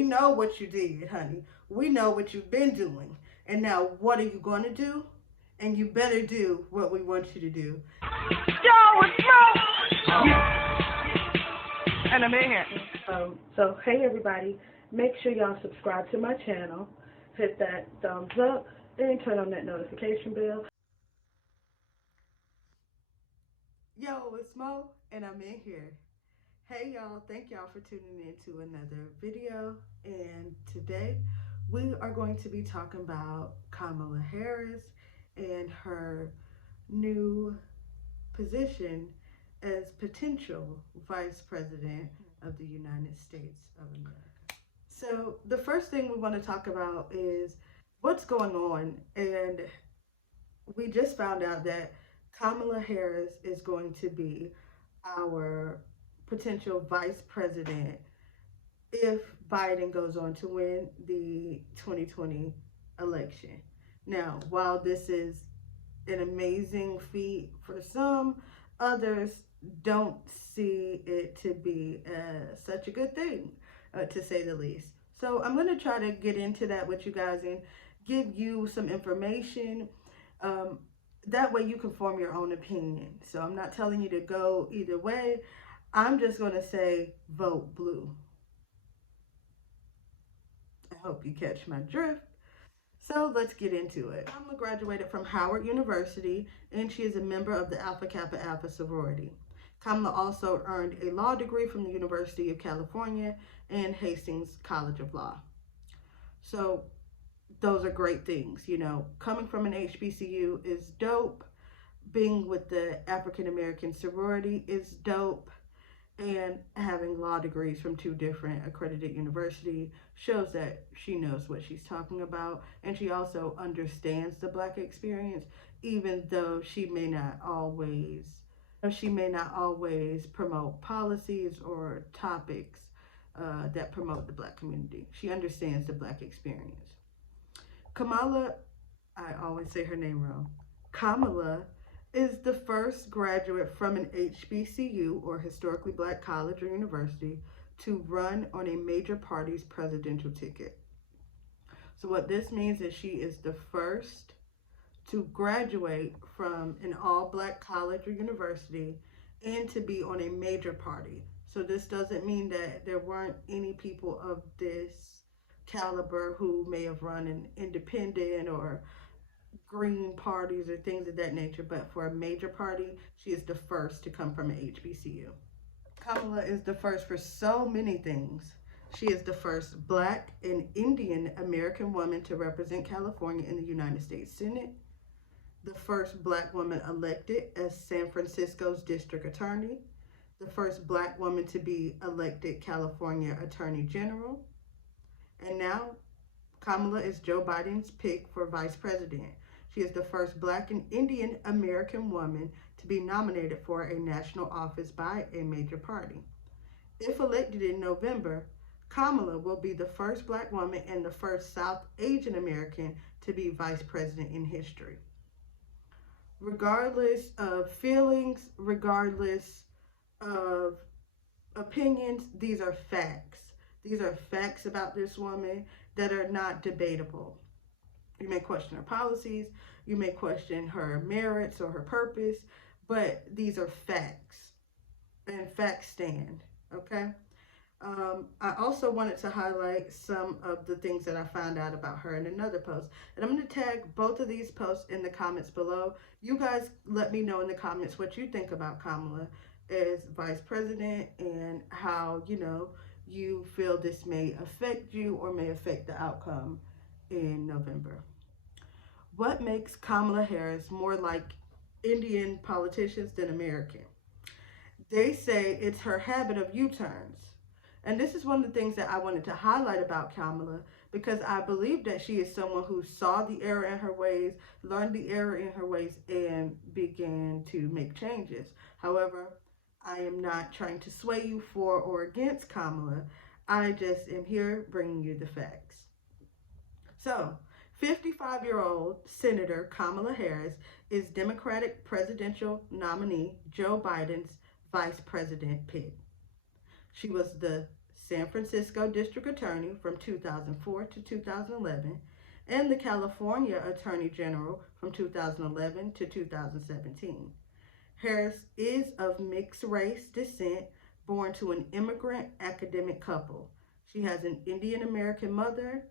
We know what you did, honey. We know what you've been doing. And now what are you going to do? And you better do what we want you to do. Yo, it's Mo! And I'm in here. So, hey everybody, make sure y'all subscribe to my channel, hit that thumbs up, and turn on that notification bell. Yo, it's Mo, and I'm in here. Hey y'all, thank y'all for tuning in to another video, and today we are going to be talking about Kamala Harris and her new position as potential Vice President of the United States of America. So the first thing we want to talk about is what's going on, and we just found out that Kamala Harris is going to be our potential vice president if Biden goes on to win the 2020 election. Now, while this is an amazing feat for some, others don't see it to be such a good thing, to say the least. So I'm going to try to get into that with you guys and give you some information. That way you can form your own opinion. So I'm not telling you to go either way. I'm just going to say vote blue. I hope you catch my drift. So let's get into it. Kamala graduated from Howard University, and she is a member of the Alpha Kappa Alpha sorority. Kamala also earned a law degree from the University of California and Hastings College of Law. So those are great things. You know, coming from an HBCU is dope. Being with the African American sorority is dope. And having law degrees from two different accredited universities shows that she knows what she's talking about, and she also understands the Black experience, even though she may not always promote policies or topics that promote the Black community. She understands the Black experience. Kamala, I always say her name wrong, Kamala is the first graduate from an HBCU, or historically Black college or university, to run on a major party's presidential ticket. So what this means is she is the first to graduate from an all-Black college or university and to be on a major party. So this doesn't mean that there weren't any people of this caliber who may have run an independent or green parties or things of that nature, but for a major party, she is the first to come from an HBCU. Kamala is the first for so many things. She is the first Black and Indian American woman to represent California in the United States Senate, the first Black woman elected as San Francisco's district attorney, the first Black woman to be elected California Attorney General, and now Kamala is Joe Biden's pick for vice president. She is the first Black and Indian American woman to be nominated for a national office by a major party. If elected in November, Kamala will be the first Black woman and the first South Asian American to be vice president in history. Regardless of feelings, regardless of opinions, these are facts. These are facts about this woman that are not debatable. You may question her policies, you may question her merits or her purpose, but these are facts, and facts stand, okay? I also wanted to highlight some of the things that I found out about her in another post, and I'm going to tag both of these posts in the comments below. You guys let me know in the comments what you think about Kamala as vice president and how, you feel this may affect you or may affect the outcome in November. What makes Kamala Harris more like Indian politicians than American? They say it's her habit of U-turns. And this is one of the things that I wanted to highlight about Kamala, because I believe that she is someone who saw the error in her ways, learned the error in her ways, and began to make changes. However, I am not trying to sway you for or against Kamala. I just am here bringing you the facts. So, 55-year-old Senator Kamala Harris is Democratic presidential nominee Joe Biden's vice president pick. She was the San Francisco District Attorney from 2004 to 2011, and the California Attorney General from 2011 to 2017. Harris is of mixed race descent, born to an immigrant academic couple. She has an Indian American mother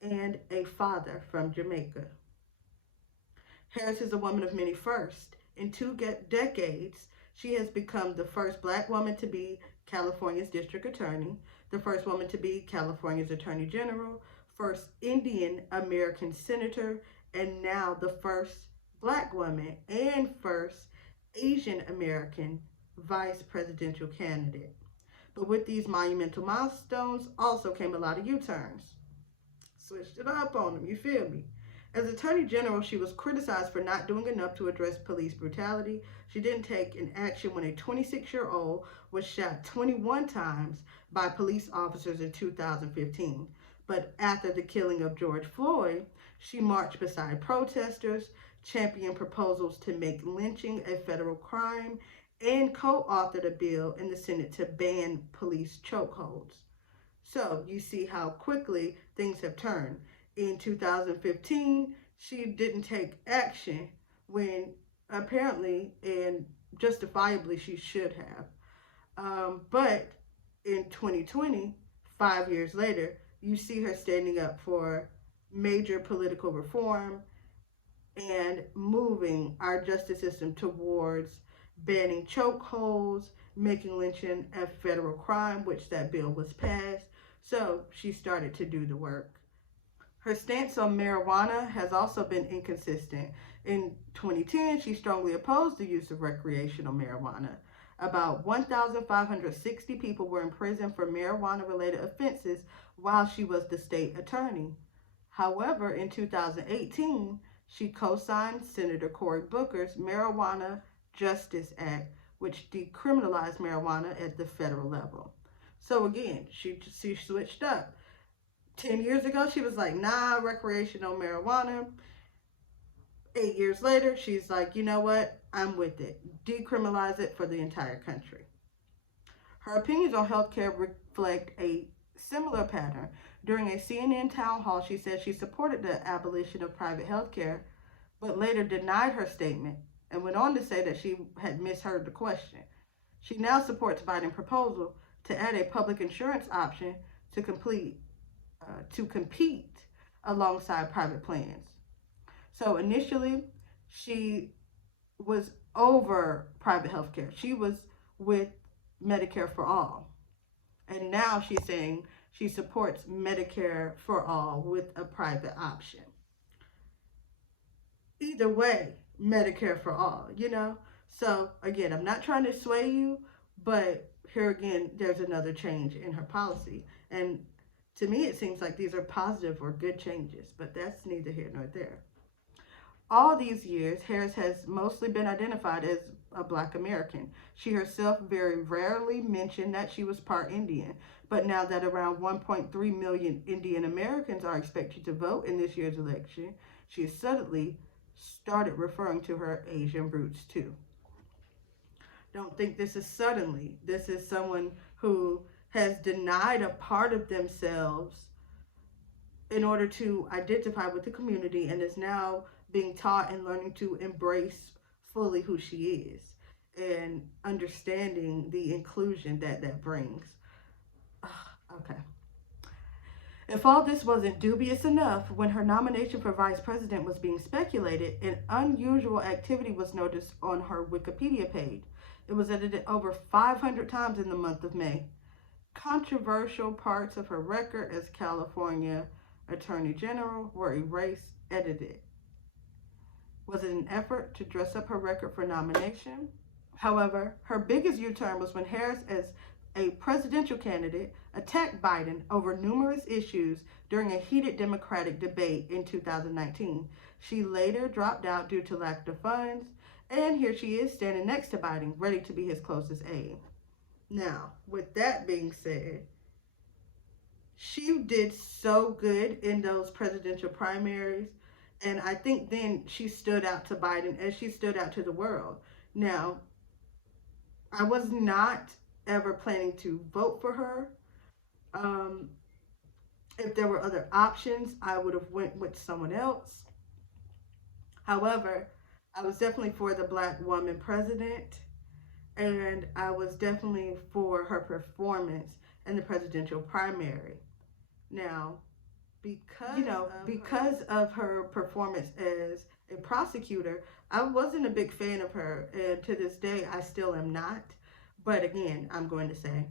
and a father from Jamaica. Harris is a woman of many firsts. In two decades, she has become the first Black woman to be California's District Attorney, the first woman to be California's Attorney General, first Indian American Senator, and now the first Black woman and first Asian American Vice Presidential candidate. But with these monumental milestones also came a lot of U-turns. Switched it up on them, you feel me? As Attorney General, she was criticized for not doing enough to address police brutality. She didn't take an action when a 26-year-old was shot 21 times by police officers in 2015. But after the killing of George Floyd, she marched beside protesters, championed proposals to make lynching a federal crime, and co-authored a bill in the Senate to ban police chokeholds. So you see how quickly things have turned. In 2015, she didn't take action when apparently and justifiably she should have. But in 2020, 5 years later, you see her standing up for major political reform and moving our justice system towards banning chokeholds, making lynching a federal crime, which that bill was passed. So she started to do the work. Her stance on marijuana has also been inconsistent. In 2010, she strongly opposed the use of recreational marijuana. About 1,560 people were in prison for marijuana-related offenses while she was the state attorney. However, in 2018, she co-signed Senator Cory Booker's Marijuana Justice Act, which decriminalized marijuana at the federal level. So again, she switched up. 10 years ago, she was like, nah, recreational marijuana. 8 years later, she's like, you know what? I'm with it. Decriminalize it for the entire country. Her opinions on healthcare reflect a similar pattern. During a CNN town hall, she said she supported the abolition of private healthcare, but later denied her statement and went on to say that she had misheard the question. She now supports Biden's proposal to add a public insurance option to compete alongside private plans. So initially, she was over private healthcare. She was with Medicare for all. And now she's saying she supports Medicare for all with a private option. Either way, Medicare for all, you know? So again, I'm not trying to sway you, but here again, there's another change in her policy. And to me, it seems like these are positive or good changes, but that's neither here nor there. All these years, Harris has mostly been identified as a Black American. She herself very rarely mentioned that she was part Indian, but now that around 1.3 million Indian Americans are expected to vote in this year's election, she has suddenly started referring to her Asian roots too. Don't think this is suddenly. This is someone who has denied a part of themselves in order to identify with the community and is now being taught and learning to embrace fully who she is and understanding the inclusion that brings. Okay. If all this wasn't dubious enough, when her nomination for vice president was being speculated, an unusual activity was noticed on her Wikipedia page. It was edited over 500 times in the month of May. Controversial parts of her record as California Attorney General were erased, edited. Was it an effort to dress up her record for nomination? However, her biggest U-turn was when Harris, as a presidential candidate, attacked Biden over numerous issues during a heated Democratic debate in 2019. She later dropped out due to lack of funds, and here she is standing next to Biden, ready to be his closest aide. Now, with that being said, she did so good in those presidential primaries, and I think then she stood out to Biden as she stood out to the world. Now, I was not ever planning to vote for her. If there were other options, I would have went with someone else. However, I was definitely for the black woman president, and I was definitely for her performance in the presidential primary. Now, because of her performance as a prosecutor, I wasn't a big fan of her, and to this day, I still am not. But again, I'm going to say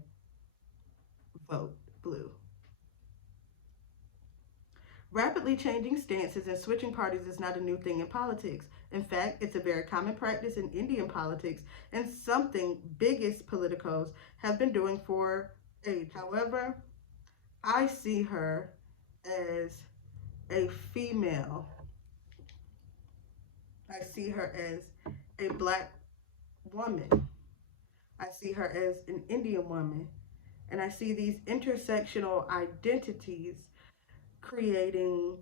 vote blue. Rapidly changing stances and switching parties is not a new thing in politics. In fact, it's a very common practice in Indian politics and something biggest politicos have been doing for ages. However, I see her as a female. I see her as a black woman. I see her as an Indian woman. And I see these intersectional identities creating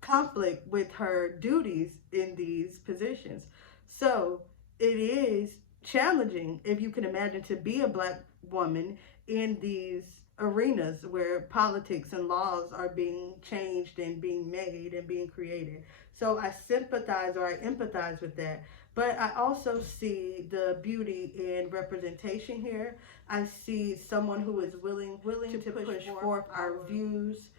conflict with her duties in these positions. So it is challenging, if you can imagine, to be a black woman in these arenas where politics and laws are being changed and being made and being created. So I sympathize or I empathize with that. But I also see the beauty in representation here. I see someone who is willing to push forth our views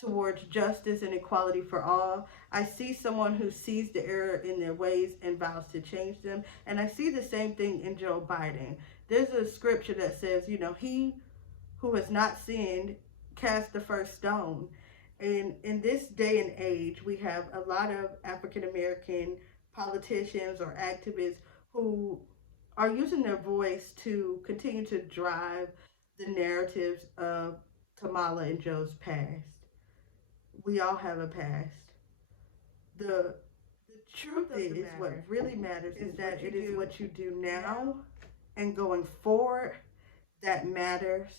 towards justice and equality for all. I see someone who sees the error in their ways and vows to change them. And I see the same thing in Joe Biden. There's a scripture that says, he who has not sinned cast the first stone. And in this day and age, we have a lot of African American politicians or activists who are using their voice to continue to drive the narratives of Kamala and Joe's past. We all have a past. The truth is, what really matters is that it is what you do now and going forward that matters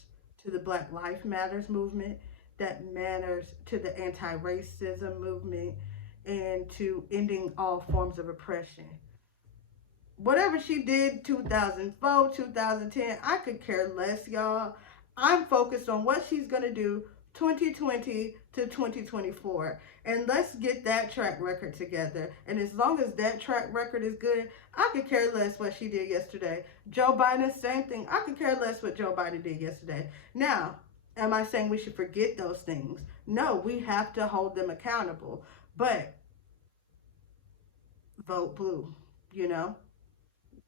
to the Black Lives Matters movement, that matters to the anti-racism movement, and to ending all forms of oppression. Whatever she did 2004, 2010, I could care less, y'all. I'm focused on what she's going to do 2020 to 2024. And let's get that track record together. And as long as that track record is good, I could care less what she did yesterday. Joe Biden, same thing. I could care less what Joe Biden did yesterday. Now, am I saying we should forget those things? No, we have to hold them accountable. But vote blue,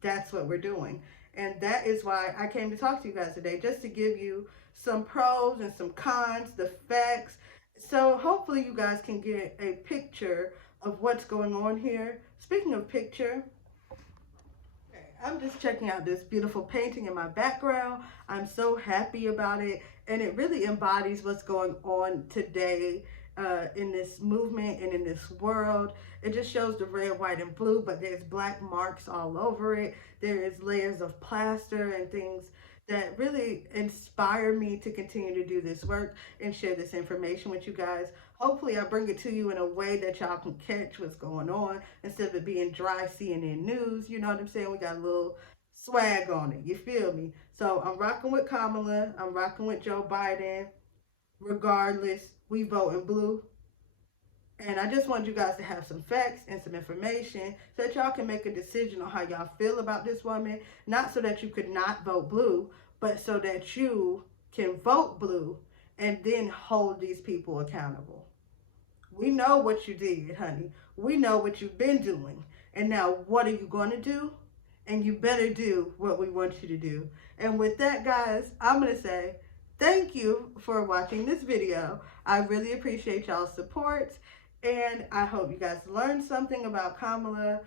That's what we're doing. And that is why I came to talk to you guys today, just to give you some pros and some cons, the facts. So hopefully you guys can get a picture of what's going on here. Speaking of picture, I'm just checking out this beautiful painting in my background. I'm so happy about it. And it really embodies what's going on today in this movement and in this world. It just shows the red, white, and blue, but there's black marks all over it. There is layers of plaster and things that really inspire me to continue to do this work and share this information with you guys. Hopefully I bring it to you in a way that y'all can catch what's going on instead of it being dry CNN news. You know what I'm saying? We got a little swag on it. You feel me? So I'm rocking with Kamala. I'm rocking with Joe Biden. Regardless, we voting blue. And I just want you guys to have some facts and some information so that y'all can make a decision on how y'all feel about this woman. Not so that you could not vote blue, but so that you can vote blue and then hold these people accountable. We know what you did, honey. We know what you've been doing. And now what are you going to do? And you better do what we want you to do. And with that, guys, I'm going to say thank you for watching this video. I really appreciate y'all's support. And I hope you guys learned something about Kamala.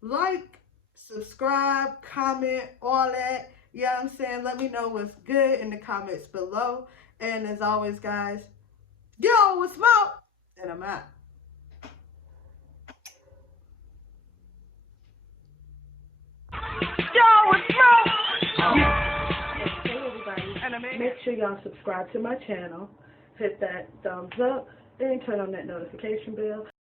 Like, subscribe, comment, all that. You know what I'm saying? Let me know what's good in the comments below. And as always, guys, yo, with smoke. And I'm out. Yo, with smoke. Hey, everybody. Make sure y'all subscribe to my channel. Hit that thumbs up and turn on that notification bell.